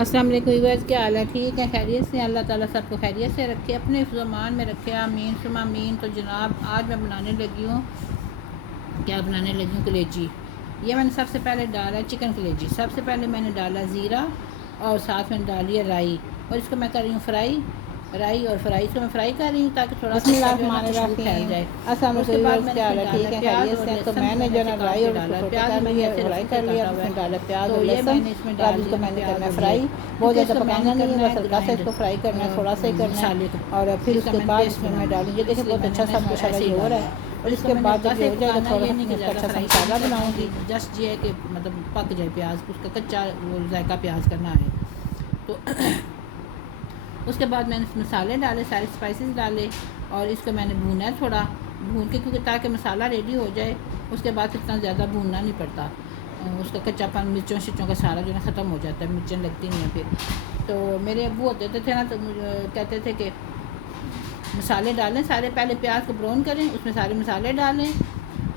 अस्सलाम वालेकुम व्यूअर्स, क्या हाल है? ठीक है, खैरियत से? अल्लाह ताला सबको खैरियत से रखे, अपने ज़मान में रखे, आमीन सुमा आमीन। तो जनाब, आज मैं बनाने लगी हूँ, क्या बनाने लगी हूँ? कलेजी। ये मैंने सबसे पहले डाला चिकन कलेजी। सबसे पहले मैंने डाला ज़ीरा और साथ में डाली है राई, और इसको मैं कर रही हूँ फ्राई। राई और फ्राई इसको मैं फ्राई कर रही हूँ ताकि थोड़ा सा खुशबू फैल जाए। उसके बाद मैंने इसमें डाला प्याज और लहसुन, मैंने जो है राई और डाला प्याज मैंने ऐसे फ्राई कर लिया। उसमें डाला प्याज और लहसुन, इसमें डाल इसको मैंने करना है फ्राई। बहुत ज़्यादा पकाना नहीं है, बस हल्का सा इसको फ्राई करना है, थोड़ा सा ही करना है। और फिर उसके बाद इसमें मैं डालूँगी, देखिए बहुत अच्छा सा मसाला ये हो रहा है। और इसके बाद जब ये हो जाएगा थोड़ा सा अच्छा सा मसाला बनाऊँगी। जस्ट ये है कि मतलब पक जाए प्याज, उसका कच्चा वो जायका प्याज करना है। तो उसके बाद मैंने मसाले डाले, सारे स्पाइसेस डाले, और इसको मैंने भूना है थोड़ा भून के, क्योंकि ताकि मसाला रेडी हो जाए। उसके बाद इतना ज़्यादा भूनना नहीं पड़ता, उसका कच्चापन मिर्चों शिर्चों का सारा जो है ख़त्म हो जाता है, मिर्चें लगती नहीं हैं फिर। तो मेरे अब्बू होते थे ना, तो कहते थे कि मसाले डालें सारे, पहले प्याज को ब्राउन करें, उसमें सारे मसाले डालें,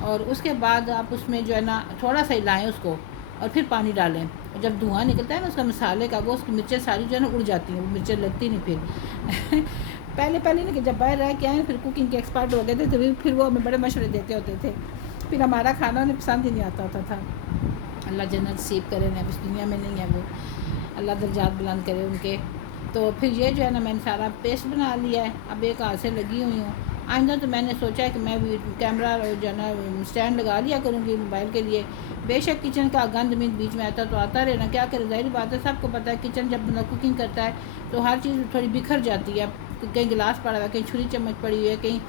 और उसके बाद आप उसमें जो है ना थोड़ा सा हिलाएँ उसको, और फिर पानी डालें। और जब धुआं निकलता है ना उसका मसाले का, वो उसकी मिर्चें सारी जो है ना उड़ जाती हैं, वो मिर्चें लगती नहीं फिर पहले ना कि जब बाहर रह के आए फिर कुकिंग के एक्सपर्ट हो गए थे, तो फिर वो हमें बड़े मशवरे देते होते थे। फिर हमारा खाना उन्हें पसंद ही नहीं आता होता था। अल्लाह जन्नत नसीब करे ना, इस दुनिया में नहीं है वो, अल्लाह दर्जात बुलंद करे उनके। तो फिर ये जो है ना मैंने सारा पेस्ट बना लिया है, अब एक हाथ से लगी हुई हूँ। आइंदा तो मैंने सोचा है कि मैं भी कैमरा जो है ना स्टैंड लगा लिया करूँगी मोबाइल के लिए। बेशक किचन का गंद मिंद बीच में आता तो आता रहना, क्या करे, ज़ाहिर बात है, सबको पता है किचन जब बंदा कुकिंग करता है तो हर चीज़ थोड़ी बिखर जाती है। कहीं गिलास पड़ा हुआ है, कहीं छुरी चम्मच पड़ी हुई है, कहीं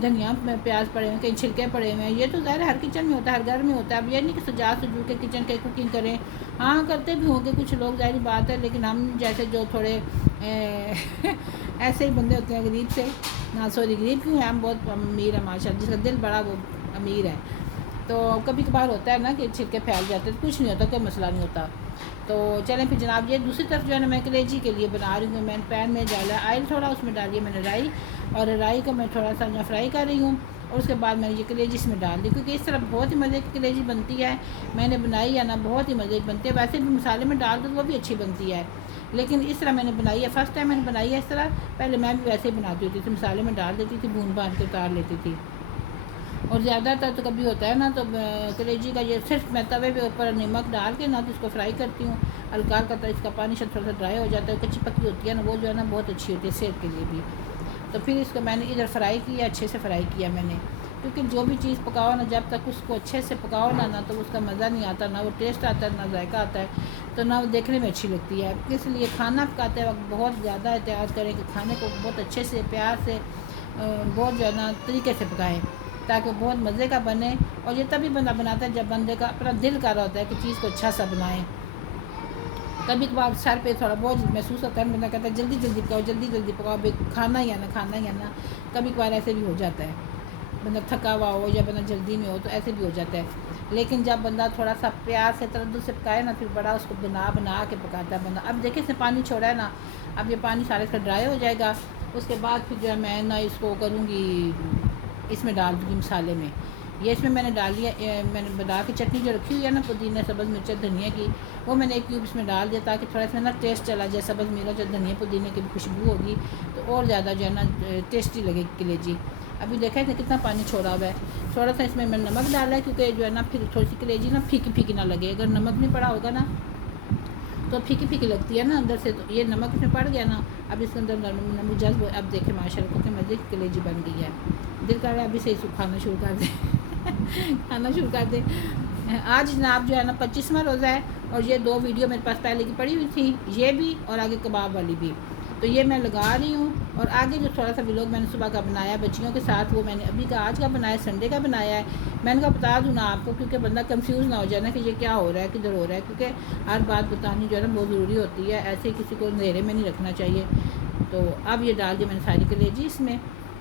धनिया में प्याज पड़े हुए हैं, कहीं छिलके पड़े हुए हैं। ये तो ज़ाहिर हर किचन में होता है, हर घर में होता है। अब ये नहीं कि सजा सजू के किचन की कुकिंग करें, हाँ करते भी होंगे कुछ लोग, ज़ाहिर बात है, लेकिन हम जैसे जो थोड़े ऐसे ही बंदे होते हैं गरीब से, ना सॉरी गरीब क्यों है, हम बहुत अमीर है माशाल्लाह, जिसका दिल बड़ा वो अमीर है। तो कभी कभार होता है ना कि छिलके फैल जाते हैं, कुछ नहीं होता, कोई मसला नहीं होता। तो चलें फिर जनाब, ये दूसरी तरफ जो है ना मैं कलेजी के लिए बना रही हूँ। मैंने पैन में डाला ऑयल थोड़ा, उसमें डालिए मैंने राई, और राई को मैं थोड़ा सा यहाँ फ्राई कर रही हूँ। और उसके बाद मैंने ये कलेजी इसमें डाल दी, क्योंकि इस तरह बहुत ही मज़े की कलेजी बनती है। मैंने बनाई है ना, बहुत ही मज़े की बनती है। वैसे भी मसाले में डाल दो तो वो भी अच्छी बनती है, लेकिन इस तरह मैंने बनाई है, फ़र्स्ट टाइम मैंने बनाई है इस तरह। पहले मैं भी वैसे ही बनाती होती थी, मसाले में डाल देती थी, भून भान के उतार लेती थी। और ज़्यादातर तो कभी होता है ना, तो कलेजी का ये सिर्फ मैं तवे पे ऊपर नमक डाल के ना तो इसको फ्राई करती हूँ हल्का हल्का, तो इसका पानी से थोड़ा सा ड्राई हो जाता है, कच्ची पक्की होती है ना, वो जो है ना बहुत अच्छी होती है सेहत के लिए भी। तो फिर इसको मैंने इधर फ्राई किया, अच्छे से फ्राई किया मैंने, क्योंकि जो भी चीज़ पकाओ ना, जब तक उसको अच्छे से पकाओ ना तो उसका मज़ा नहीं आता, ना वो टेस्ट आता है, ना जायका आता है, तो ना वो देखने में अच्छी लगती है। इसलिए खाना पकाते वक्त बहुत ज़्यादा एहतियात करें कि खाने को बहुत अच्छे से प्यार से बहुत जो है ना तरीके से पकाएँ, ताकि बहुत मज़े का बने। और ये तभी बंदा बनाता है जब बंदे का अपना दिल कर रहा होता है कि चीज़ को अच्छा सा बनाएं। कभी कभार सर पे थोड़ा बोझ महसूस होता है, बंदा कहता है जल्दी जल्दी पकाओ, जल्दी जल्दी पकाओ, भाई खाना ही है ना, खाना ही है ना। कभी कभार ऐसे भी हो जाता है, बंदा थका हुआ हो या बंदा जल्दी में हो तो ऐसे भी हो जाता है। लेकिन जब बंदा थोड़ा सा प्यार से तरद्दुत से पकाए ना, फिर बड़ा उसको बना बना के पकाता है बंदा। अब देखिए इसने पानी छोड़ा है ना, अब ये पानी सारे इसका ड्राई हो जाएगा। उसके बाद फिर जो है मैं ना इसको करूँगी, इसमें डाल दूँगी मसाले में। ये इसमें मैंने डाल लिया, मैंने बना के चटनी जो रखी हुई है ना, पुदीना सब्ज़ मिर्च धनिया की, वो मैंने एक क्यूब इसमें डाल दिया, ताकि थोड़ा इसमें ना टेस्ट चला जाए। सब्ज़ मिर्च और धनिया पुदीने की खुशबू होगी तो और ज़्यादा जो है ना टेस्टी लगेगी कलेजी। अभी देखा है कितना पानी छोड़ा हुआ है। थोड़ा सा इसमें मैंने नमक डाला है, क्योंकि जो है ना फिर थोड़ी सी कलेजी ना फीकी फीकी ना लगे, अगर नमक नहीं पड़ा होगा ना तो फीकी फीकी लगती है ना अंदर से। तो ये नमक इसमें पड़ गया ना, अब इसके अंदर नमक जज्ब, अब देखें माशाल्लाह कितनी मज़े की कलेजी बन गई है। दिल कर रहा है अभी से ही खाना शुरू कर दे खाना शुरू कर दे। आज जनाब जो है ना 25वां रोज़ा है, और ये 2 वीडियो मेरे पास पहले की पड़ी हुई थी, ये भी और आगे कबाब वाली भी, तो ये मैं लगा रही हूँ। और आगे जो थोड़ा सा व्लॉग मैंने सुबह का बनाया बच्चियों के साथ, वो मैंने अभी का आज का बनाया, संडे का बनाया है। मैंने कहा बता दूँ ना आपको, क्योंकि बंदा कंफ्यूज ना हो जाए ना कि ये क्या हो रहा है, किधर हो रहा है, क्योंकि हर बात बतानी जो है ना बहुत ज़रूरी होती है, ऐसे किसी को अंधेरे में नहीं रखना चाहिए। तो अब ये डाल दी मैंने सारी कलेजी इसमें,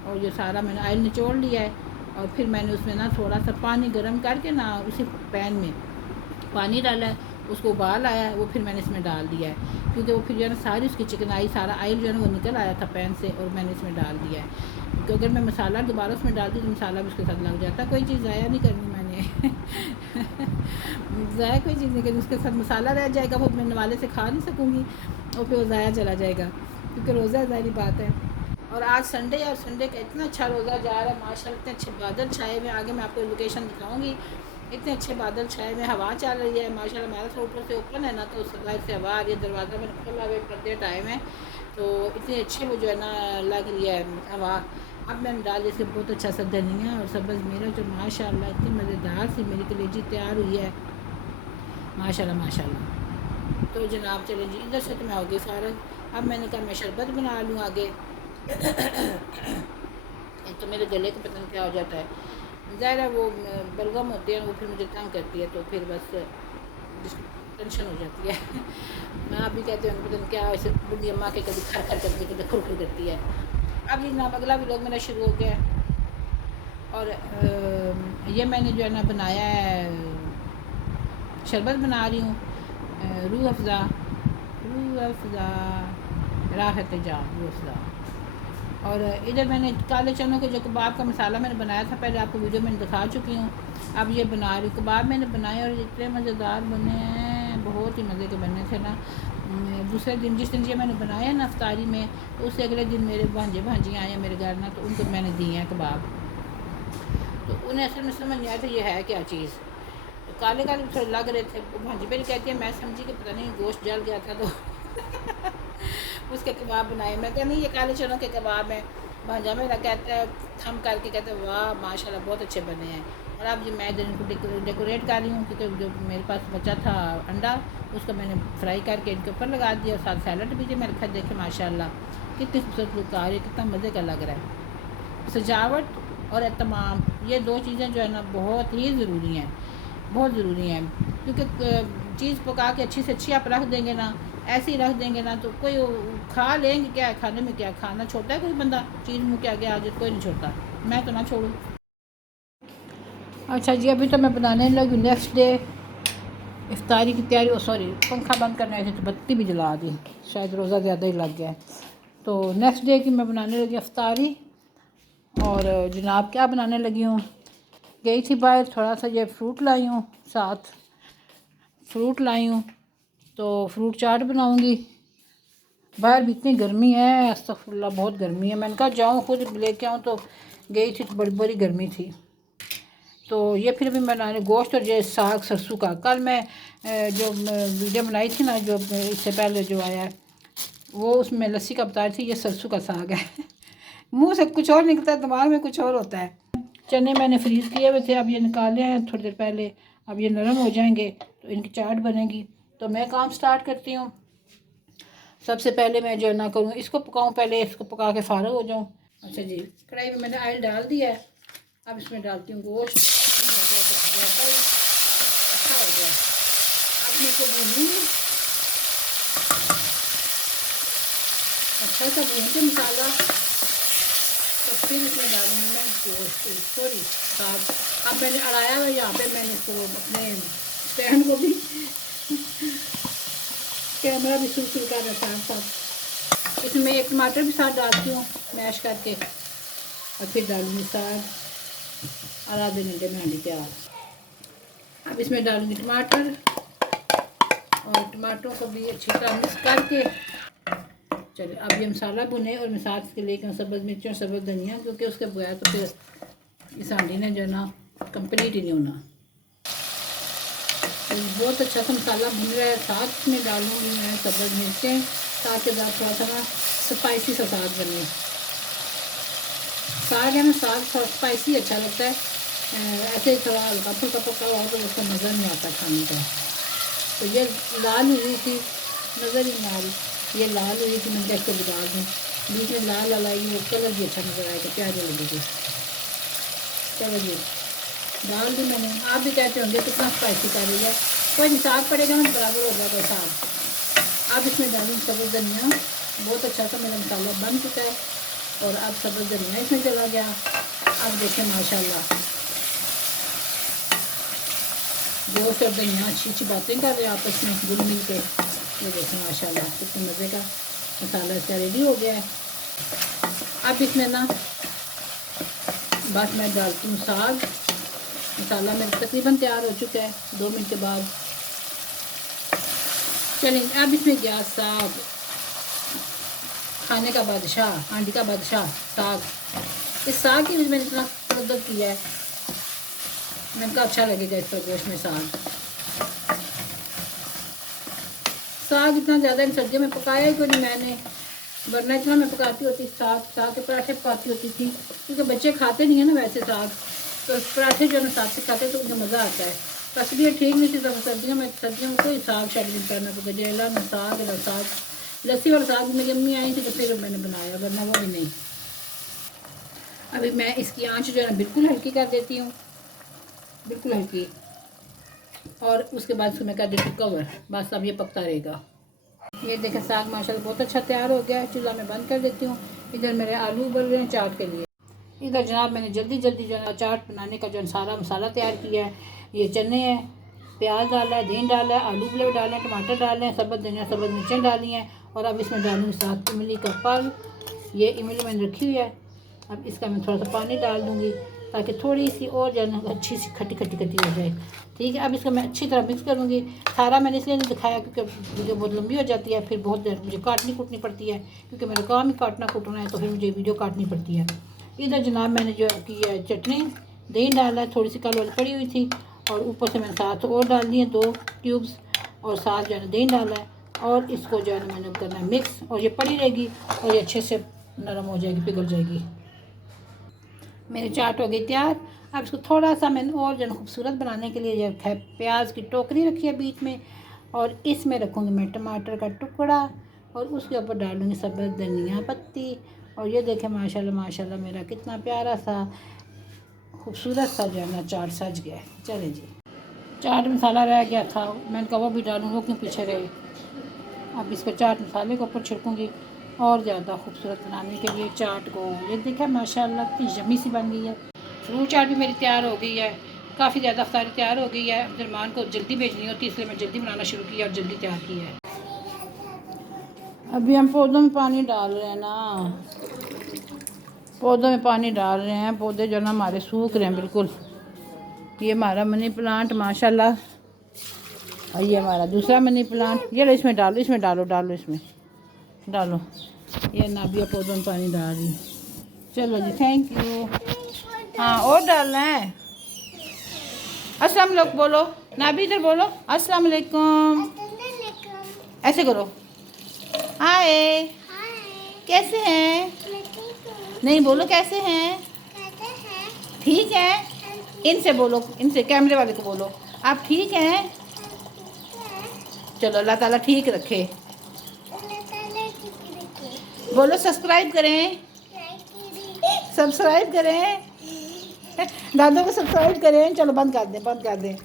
और ये सारा मैंने ऑयल निचोड़ लिया है। और फिर मैंने उसमें ना थोड़ा सा पानी गर्म करके ना उसी पैन में पानी डाला है, उसको उबाल आया है, वो फिर मैंने इसमें डाल दिया है, क्योंकि वो फिर जो है ना सारी उसकी चिकनाई, सारा ऑयल जो है ना वो निकल आया था पैन से, और मैंने इसमें डाल दिया है। क्योंकि अगर मैं मसाला दोबारा उसमें डाल दी तो मसाला भी उसके साथ लग जाता, कोई चीज़ ज़ाया नहीं करनी मैंने ज़ाया कोई चीज़ नहीं, कि उसके साथ मसाला रह जाएगा, वो मैं नवाले से खा नहीं सकूँगी और फिर वो ज़ाया चला जाएगा, क्योंकि रोज़ा ज़ाहिर बात है। और आज संडे है और संडे का इतना अच्छा रोज़ा जा रहा है माशाल्लाह, इतने अच्छे बादल छाए हुए, आगे मैं आपको लोकेशन दिखाऊंगी। इतने अच्छे बादल छाए हुए, हवा चल रही है माशाल्लाह, हमारा तो ऊपर से ओपन है ना, तो उस बाहर से हवा आ रही है, दरवाज़ा मैंने खोला हुआ, पर्दे हटाए हुए हैं, तो इतने अच्छे वो जो है ना लग रही है हवा। अब मैंने डाल इसके बहुत अच्छा सा धनिया और सब्ज़ मेरा जो माशाल्लाह इतनी मज़ेदार सी मेरी कलेजी तैयार हुई है माशाल्लाह माशाल्लाह। तो जनाब चलें जी, इधर से तो मैं हो गई फारग। अब मैंने कहा मैं शरबत बना लूँ आगे। एक तो मेरे गले को पता नहीं क्या हो जाता है, ज़ाहिर है वो बलगम होती है, वो फिर मुझे तंग करती है, तो फिर बस टेंशन हो जाती है। मैं आप भी कहते हैं पता नहीं क्या, ऐसे बुढ़ी अम्मा के कभी खर खर करती है, कभी खुर खुर करती है। अब ये ना अगला भी लोग मेरा शुरू हो गया। और ये मैंने जो है ना बनाया है, शरबत बना रही हूँ रूह अफ़ज़ा, राहत जान रूह अफ़ज़ा। और इधर मैंने काले चनों के जो कबाब का मसाला मैंने बनाया था, पहले आपको वीडियो में दिखा चुकी हूँ। अब ये बना रही हूँ, कबाब मैंने बनाए और इतने मज़ेदार बने हैं, बहुत ही मज़े के बने थे ना। दूसरे दिन जिस दिन ये मैंने बनाया ना अफ्तारी में, तो उससे अगले दिन मेरे भांजे भांजियाँ आए मेरे घर ना, तो उनको मैंने दिए हैं कबाब। तो उन्हें असल में समझ नहीं आया था ये है क्या चीज़, तो काले काले थोड़े लग रहे थे। वो भांजी मेरी कहती है मैं समझी कि पता नहीं गोश्त जल गया था, तो उसके कबाब बनाए। मैं कहा नहीं ये काले चनों के कबाब हैं। भांजा मेरा कहता है थम करके, कहते हैं वाह माशाल्लाह बहुत अच्छे बने हैं। और अब जो मैं इनको डेकोरेट कर रही हूँ, क्योंकि जो मेरे पास बचा था अंडा, उसको मैंने फ्राई करके इनके ऊपर लगा दिया, और साथ सैलड भी जो मैं रखा, देखे माशाल्लाह कितनी खूबसूरत लुक आ रही है, कितना मज़े का लग रहा है। सजावट और एहतमाम, ये दो चीज़ें जो है ना बहुत ही ज़रूरी हैं, बहुत ज़रूरी हैं। क्योंकि चीज़ पका के अच्छी से अच्छी आप रख देंगे ना, ऐसे ही रख देंगे ना, तो कोई खा लेंगे, क्या है खाने में, क्या खाना छोड़ता है कोई बंदा, चीज़ मुँह के आगे आ जाए कोई नहीं छोड़ता, मैं तो ना छोड़ूँ। अच्छा जी, अभी तो मैं बनाने लगी नेक्स्ट डे इफ्तारी की तैयारी। ओ सॉरी, पंखा बंद करने आई थी तो बत्ती भी जला दी, शायद रोज़ा ज़्यादा ही लग गया है। तो नेक्स्ट डे की मैं बनाने लगी इफ्तारी। और जनाब क्या बनाने लगी हूँ, गई थी बाहर, थोड़ा सा ये फ्रूट लाई हूँ, साथ फ्रूट लाई हूँ, तो फ्रूट चाट बनाऊँगी। बाहर भी इतनी गर्मी है, अस्तगफुरुल्लाह बहुत गर्मी है। मैंने कहा जाऊँ खुद लेके आऊँ, तो गई थी तो बड़ी बड़ी गर्मी थी। तो ये फिर भी बनाने गोश्त और ये साग सरसों का, कल मैं जो वीडियो बनाई थी ना, जो इससे पहले जो आया है, वो उसमें लस्सी का बता रही थी, ये सरसों का साग है। मुंह से कुछ और निकलता है, दिमाग में कुछ और होता है। चने मैंने फ्रीज़ किए हुए थे, अब ये निकाले हैं थोड़ी देर पहले, अब ये नरम हो जाएंगे तो इनकी चाट बनेगी। तो मैं काम स्टार्ट करती हूँ। सबसे पहले मैं जो ना करूँ, इसको पकाऊँ, पहले इसको पका के फ़ारग हो जाऊँ। अच्छा जी, कढ़ाई में मैंने ऑयल डाल दिया है, अब इसमें डालती हूँ गोश्त। हो गया तो ज़्यादा ही अच्छा हो गया। अब मैं इसको भूनूँगी, अच्छा सा भून के मसाला, तो फिर इसमें डालूँगी मैं गोश्त, सॉरी साग। अब मैंने अड़ाया हुआ यहाँ पे, मैंने इसको अपने स्टैंड को भी, कैमरा भी शुरू कर रहा साथ साथ। इसमें एक टमाटर भी साथ डालती हूँ मैश करके, और फिर डालूँगी साग, और आधे घंटे में हांडी तैयार। अब इसमें डालूँगी टमाटर, और टमाटरों को भी अच्छी तरह मिक्स करके, चलिए अब ये मसाला भुने, और मैं साथ के लेकर सब्ज़ मिर्च और सब्ज़ धनिया, क्योंकि उसके बगैर तो फिर इस हांडी ने जो ना कंप्लीट ही नहीं होना। तो बहुत अच्छा सा मसाला भुन रहा है, साथ में डालूँगी मैं सब्ज़ मिर्चें, ताकि थोड़ा सा ना स्पाइसी सा साग बने। साग है ना, साग थोड़ा स्पाइसी अच्छा लगता है, ऐसे ही थोड़ा हल्का फुल्का पका हुआ तो उसका मज़ा नहीं आता खाने का। तो ये लाल हुई थी, नज़र ही नहीं आ रही, ये लाल हुई थी, मैंने इसको बिगाड़ दूँ, बीच में लाल लगाई, वो कलर भी अच्छा नज़र आएगा, प्याज लगेगी। चलो जी, डाल दी मैंने। आप भी कहते होंगे कितना स्पाइसी कर रही है, कोई नहीं, साग पड़ेगा ना बराबर हो जाएगा साग। अब इसमें डालूँ सब्ज़ धनिया, बहुत अच्छा सा मेरा मसाला बन चुका है, और अब सब्ज़ धनिया इसमें चला गया। अब देखें माशाल्लाह गोश्त और धनिया अच्छी अच्छी बातें कर रहे हैं आपस में घुल मिल के। ये देखें माशाल्लाह कितने मज़े का मसाला इसका रेडी हो गया है। अब इसमें ना बस मैं डालती हूँ साग, मसाला मेरा तकरीबन तैयार हो चुका है 2 मिनट के बाद। चलें अब इसमें गया साग, खाने का बादशाह, हांडी का बादशाह साग। इस साग की भी मैंने इतना कदर किया है, मैंने कहा अच्छा लगेगा इस पर गोश्त में साग। साग इतना ज़्यादा इन सर्दियों में पकाया ही कोई नहीं मैंने, वरना इतना मैं पकाती होती साग के पराठे पकाती होती थी, क्योंकि बच्चे खाते नहीं है ना वैसे साग, तो पराठे जो है साग से खाते तो उनको मज़ा आता है। बस ये ठीक नहीं थी सर्दियों में कोई साग शाग नहीं करना, तो गजेला ना साग, लस्सी वाला साग भी मेरी अम्मी आई थी तो फिर मैंने बनाया, वरना वो भी नहीं। अभी मैं इसकी आंच जो है ना बिल्कुल हल्की कर देती हूँ, बिल्कुल हल्की, और उसके बाद उसमें कर देती हूँ कवर। बस अब ये पकता रहेगा। ये देखें साग माशाल्लाह बहुत अच्छा तैयार हो गया है। चूल्हा में बंद कर देती हूँ। इधर मेरे आलू उबल रहे हैं चाट के लिए। इधर जनाब मैंने जल्दी जो है चाट बनाने का जो सारा मसाला तैयार किया है। ये चने हैं, प्याज डाला है, दही डाला है, आलू उबले डाले हैं, टमाटर डाले हैं, सबज धनिया सबज मिर्चें डाली हैं, और अब इसमें डालूँगी साथ इमली का पल। ये इमली मैंने रखी हुई है। अब इसका मैं थोड़ा सा पानी डाल दूँगी ताकि थोड़ी सी और जो है अच्छी सी खट्टी हो जाए। ठीक है, अब इसको मैं अच्छी तरह मिक्स करूँगी। सारा मैंने इसलिए नहीं दिखाया क्योंकि वीडियो बहुत लंबी हो जाती है, फिर बहुत देर मुझे काटनी कूटनी पड़ती है, क्योंकि मेरा काम ही काटना कूटना है, तो फिर मुझे वीडियो काटनी पड़ती है। इधर जनाब मैंने जो की है चटनी, दही डाला है, थोड़ी सी कल वाली पड़ी हुई थी, और ऊपर से मैंने साथ और डाल दिए 2 क्यूब्स, और साथ जो है दही डाला है, और इसको जो है मैंने करना है मिक्स, और ये पड़ी रहेगी और ये अच्छे से नरम हो जाएगी, पिघल जाएगी। मेरी चाट हो गई तैयार। अब इसको थोड़ा सा मैंने और जो खूबसूरत बनाने के लिए जो है प्याज की टोकरी रखी है बीच में, और इसमें रखूँगी मैं टमाटर का टुकड़ा, और उसके ऊपर डालूँगी सब्ज़ धनिया पत्ती। और ये देखें माशाल्लाह मेरा कितना प्यारा सा खूबसूरत सा जो है ना चाट सज गया है। चले जी, चाट मसाला रह गया था, मैंने कहा वो भी डालूँ, वो क्यों पीछे रहे। अब इस पर चाट मसाले के ऊपर छिड़कूँगी और ज़्यादा खूबसूरत बनाने के लिए चाट को। ये देखा माशाल्लाह कितनी यम्मी सी बन गई है। फ्रूट चाट भी मेरी तैयार हो गई है, काफ़ी ज़्यादा अफ्तारी तैयार हो गई है। अब्दुलरहमान को जल्दी भेजनी होती है, इसलिए मैं जल्दी बनाना शुरू किया और जल्दी तैयार किया है। अभी हम पौधों में पानी डाल रहे हैं ना, पौधों में पानी डाल रहे हैं। पौधे जो ना हमारे सूख रहे हैं बिल्कुल। ये हमारा मनी प्लांट माशाल्लाह, और ये हमारा दूसरा मनी प्लांट। ये लो इसमें डालो, इसमें डालो। ये नाबिया पौधों में पानी डाल रही। चलो जी, थैंक यू। हाँ और डालना है। अस्सलाम वालेकुम बोलो, नाबी इधर बोलो, अस्सलाम वालेकुम। ऐसे करो, हाय कैसे हैं? नहीं बोलो कैसे हैं? ठीक है, इनसे बोलो, इनसे कैमरे वाले को बोलो आप ठीक हैं। चलो अल्लाह ताला ठीक रखे। बोलो सब्सक्राइब करें, दादों को सब्सक्राइब करें। चलो बंद कर दें।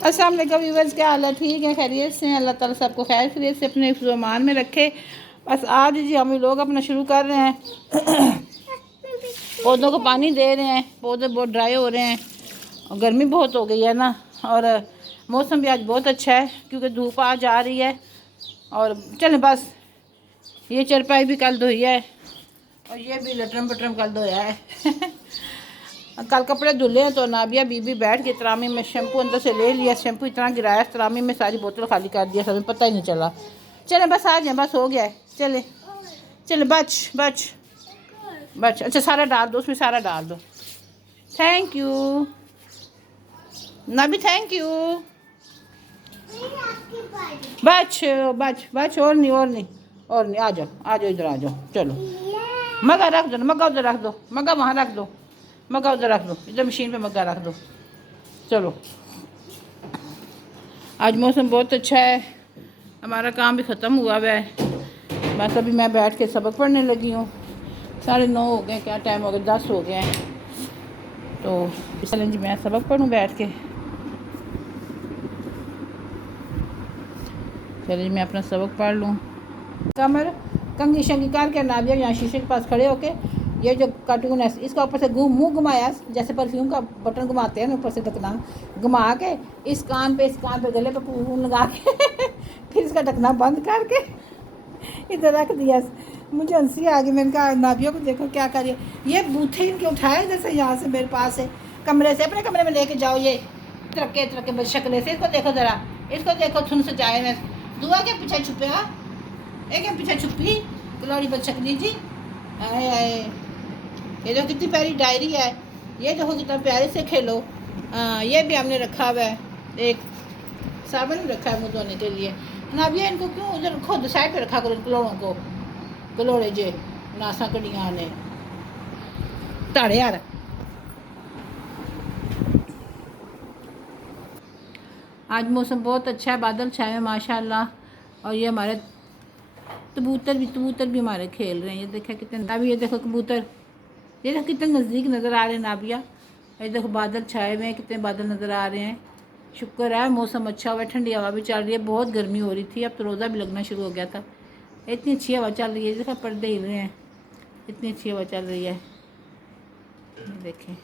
अस्सलाम वालेकुम व्यूअर्स, क्या हाल है? ठीक है, खैरियत से हैं? अल्लाह ताला सबको खैर खैरियत से अपने ईमान में रखे। बस आज जी हम लोग अपना शुरू कर रहे हैं। पौधों को पानी दे रहे हैं, पौधे बहुत ड्राई हो रहे हैं, और गर्मी बहुत हो गई है ना, और मौसम भी आज बहुत अच्छा है क्योंकि धूप आज आ रही है। और चलें बस, ये चरपाई भी कल धोई है, और ये भी लटरम पटरम कल धोया है। कल कपड़े धुले हैं तो नाबिया बीबी बैठ के तरामी में शैम्पू अंदर से ले लिया, शैम्पू इतना गिराया तरामी में, सारी बोतल खाली कर दिया, हमें पता ही नहीं चला। चले बस आ जाए, बस हो गया है। चले बच। अच्छा सारा डाल दो, उसमें सारा डाल दो। Thank you Nabi, thank you. बच और नहीं, आ जाओ इधर आ जाओ। चलो मग्गा रख दो, मग्गा उधर रख दो, मग्गा वहाँ रख दो, मग्गा उधर रख दो, इधर मशीन पे मग्गा रख दो। चलो आज मौसम बहुत अच्छा है, हमारा काम भी ख़त्म हुआ है। बस अभी मैं बैठ के सबक पढ़ने लगी हूँ। 9:30 हो गए, क्या टाइम हो गया, 10 हो गए हैं। तो चलें जी मैं सबक पढ़ूँ बैठ के। चलिए मैं अपना सबक पढ़ लूँ। कमर कंघी शंगी करके नाबिया यहाँ शीशे के पास खड़े होके, ये जो कार्टून है इसका ऊपर से मुँह घुमाया, जैसे परफ्यूम का बटन घुमाते हैं ना, ऊपर से ढकना घुमा के इस कान पे गले पे परफ्यूम लगा के फिर इसका ढकना बंद करके इधर रख दिया। मुझे हंसी आ गई। मैंने कहा नाबिया को देखो क्या करिए, ये बूथे इनके उठाए जैसे यहाँ से मेरे पास है, कमरे से, अपने कमरे में लेके जाओ। ये तरक्के तरक्के शक्लें से, इसको देखो ज़रा, इसको देखो थुन से जाए में दुआ के पीछे छुपे। हाँ एक के पीछे छुपी कलौड़ी बदशकली जी। आए आए, ये जो कितनी प्यारी डायरी है, ये देखो कितना प्यारे से खेलो। ये भी हमने रखा हुआ है, एक साबुन भी रखा है मुँह धोने के लिए ना। अब ये इनको क्यों उधर खुद साइड पे रखा करो कलोड़ों को, कलोड़े जे नासा कड़ियाँ ने ताड़े यार। आज मौसम बहुत अच्छा है, बादल छाए हैं माशाल्लाह। और ये हमारे कबूतर भी हमारे खेल रहे हैं। ये देखा कितने, अभी ये देखो कबूतर, ये देखो कितने नज़दीक नज़र आ रहे हैं नाबिया। ये देखो बादल छाए हुए हैं, कितने बादल नज़र आ रहे हैं। शुक्र है मौसम अच्छा हुआ है, ठंडी हवा भी चल रही है। बहुत गर्मी हो रही थी, अब तो रोज़ा भी लगना शुरू हो गया था। इतनी अच्छी हवा चल रही है, देखो पर्दे हिल रहे हैं, इतनी अच्छी हवा चल रही है। देखें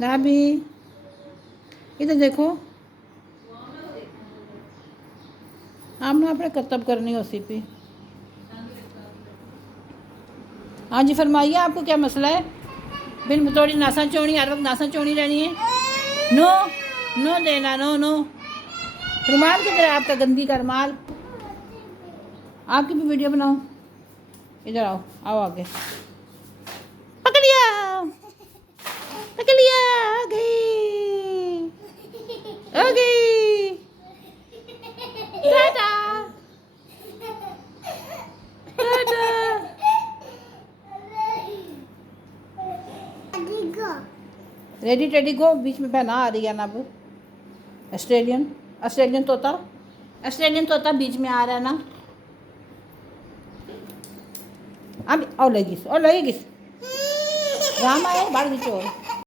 ना भी, इधर देखो, हमने अपने कर्तव्य करनी हो सी पी। हाँ जी फरमाइए, आपको क्या मसला है? बिन बतौड़ी नासा चोनी, हर वक्त नासा चोनी रहनी है। नो नो देना, नो नो। रुमाल किधर है आपका, गंदी का रुमाल? आपकी भी वीडियो बनाओ, इधर आओ, आओ आगे। पकड़ लिया, पकड़ लिया, आ गई, आ गई। टाटा टाटा। रेडी टेडी गो, बीच में पहना आ रही है ना अब। ऑस्ट्रेलियन तोता बीच में आ रहा है ना। अब और लगेगी राम आए बाढ़ की चोर।